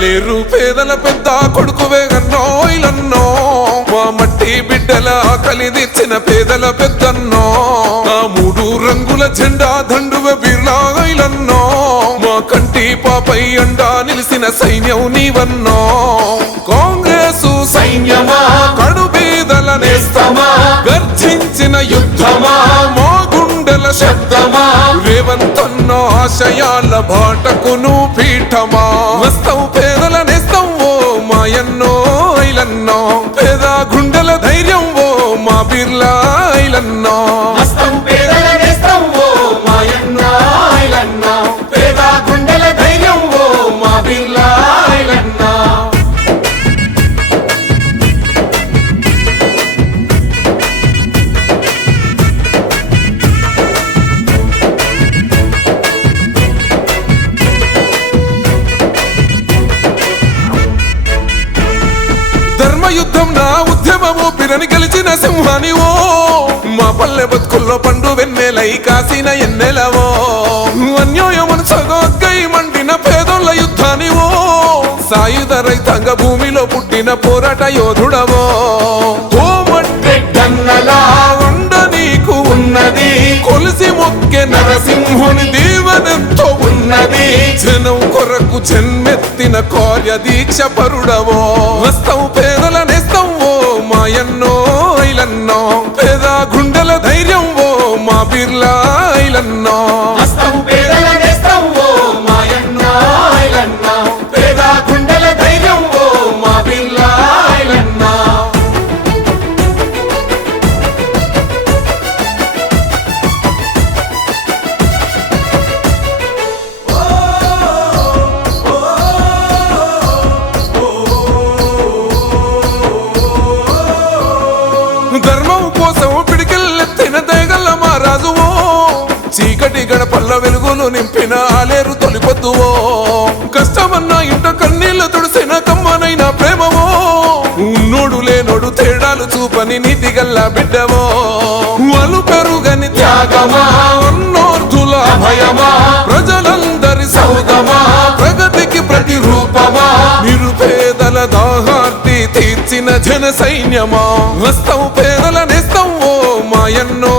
లేరు పేదల పెద్ద కొడుకువే గన్నో ఇలన్నో మా మట్టి బిడ్డల ఆకలి తెచ్చిన పేదల పెద్దన్నో ఆ మూడు రంగుల జెండా దండువే బిర్లా ఇలన్నో మా కంటి పాపై అండా నిలిసిన సైన్యం నీవన్నో కాంగ్రెసు సైన్యమా కడు పేదల నేస్తమా గర్జించిన యుద్ధమా మా గుండెల శబ్దమా రేవంతన్నో ఆశయాల బాటకును పీఠమా వస్తావు పేదల నేస్తాం ఓ మాయన్నో ఐలన్నో పేద గుండెల ధైర్యం ఓ మా బిర్లా ఐలన్నో వస్తావు పేదల నేస్తాం ఓ మాయన్నో ఐలన్నో పేద గుండెల ధైర్యం ఓ మా బిర్లా ఐలన్నో యుద్ధం నా ఉద్యమము పిరని గెలిచిన సింహానివో మా పల్లె బతుకుల్లో పండు వెన్నెలై కాసిన ఎన్నెలవో అన్యాయమును సగొగ్గై మండిన పేదోళ్ళ యుద్ధానివో సాయుధ రైతాంగ భూమిలో పుట్టిన పోరాట యోధుడవో కోమట్టెన్నలా ఉండ నీకు ఉన్నది కొలిసి మొక్కె నరసింహుని దీవెనెంతో ఉన్నది జనం కొరకు జన్మెత్తిన కార్య దీక్ష పరుడవో వస్తావు పేదల నేస్తాం ఓ మాయన్నో ఐలన్నో పేద గుండెల ధైర్యం ఓ మా బిర్లా ఐలన్నో వస్తావు పేదల నేస్తాం ఓ మాయన్నో ఐలన్నో పేద గుండెల ధైర్యం ఓ మా బిర్లా ఐలన్నో ధర్మం కోసం పిడికెళ్ళెత్తిన దయగల్ల మా రాజువో చీకటి గడపల్ల వెలుగులు నింపిన ఆలేరు తొలిపొద్దువో కష్టమన్న ఇంట కన్నీళ్లు తుడిసిన కమ్మనైన ప్రేమవో ఉన్నోడు లేనోడు తేడాలు చూపని నీతి గల్ల బిడ్డవో వలు పెరుగని త్యాగమా అన్నోర్ధుల భయమా ప్రజలందరి సౌదమా ప్రగతికి ప్రతిరూపమా నిరుపేదల దాహార్తి తీర్చిన జన సైన్యమా వస్తావు పేదల నేస్తాం ఓ మాయన్నో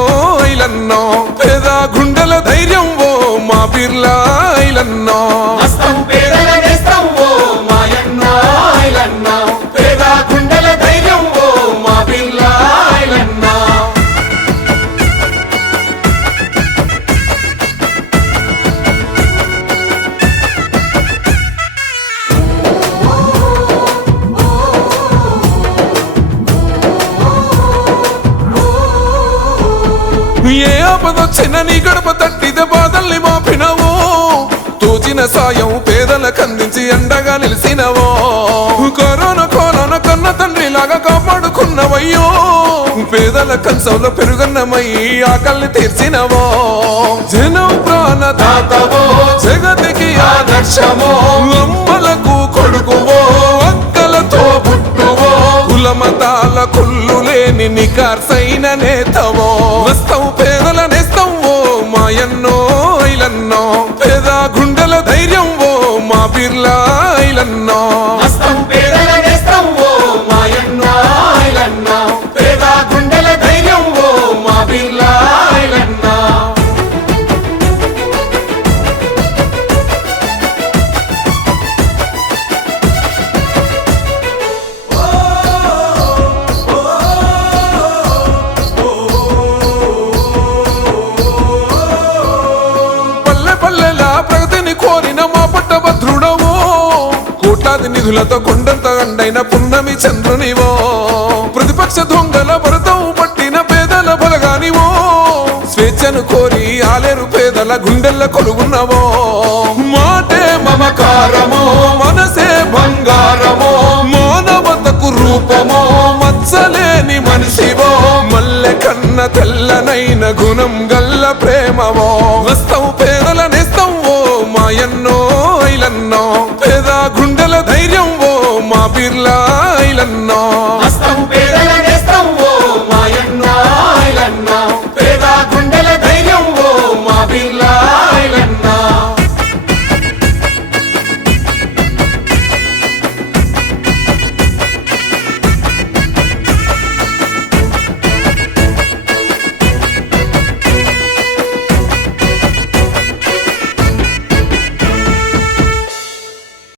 ఐలన్నో పేద గుండెల ధైర్యం ఓ మా బిర్లా ఐలన్నో వస్తావు పేదల నేస్తాం ఓ మాయన్నో ఐలన్నో పేద గుండెల ధైర్యం ఓ మా బిర్లా ఐలన్నో ఏ ఆపదొచ్చిన నీ గడప తట్టిద బాధల్ని మాపినవో తోచిన సాయం పేదలకు అందించి అండగా నిలిసినవో కరోనా కన్న తండ్రి లాగా కాపాడుకున్నవయ్యో పేదల కంచంలో పెరుగన్నమై ఆకల్ని తీర్చినవో జనం ప్రాణదాతవో జగతికి ఆదర్శమో అమ్మలకు కొడుకువో అక్కలతో పుట్టువో కులమతాల కుళ్ళు లేని నికార్సైన నేతవో వస్తావు పేదల నేస్తాం ఓ మాయన్నో ఐలన్నో పేద గుండెల ధైర్యం ఓ మా బిర్లా ఐలన్నో వస్తావు పేదల నేస్తాం ఓ మాయన్నో ఐలన్నో పేద గుండెల ధైర్యం ఓ మా బిర్లా ఐలన్నో కోట్లాది నిధులతో కొండంత అండైన పున్నమి చంద్రునివో ప్రతిపక్ష దొంగల భరతం పట్టిన పేదల బలగానివో స్వేచ్ఛను కోరి ఆలేరు పేదల గుండెల్ల కొలుగున్నవో మాటే మమకారమో మనసే బంగారమో మానవతకు రూపమో మచ్చలేని మనిషివో మల్లె కన్న తెల్లనైన గుణం గల్ల ప్రేమవో వస్తావు పేదల నేస్తాం ఓ మాయన్నో ఐలన్నో పేద గుండెల ధైర్యం ఓ మా బిర్లా ఐలన్నో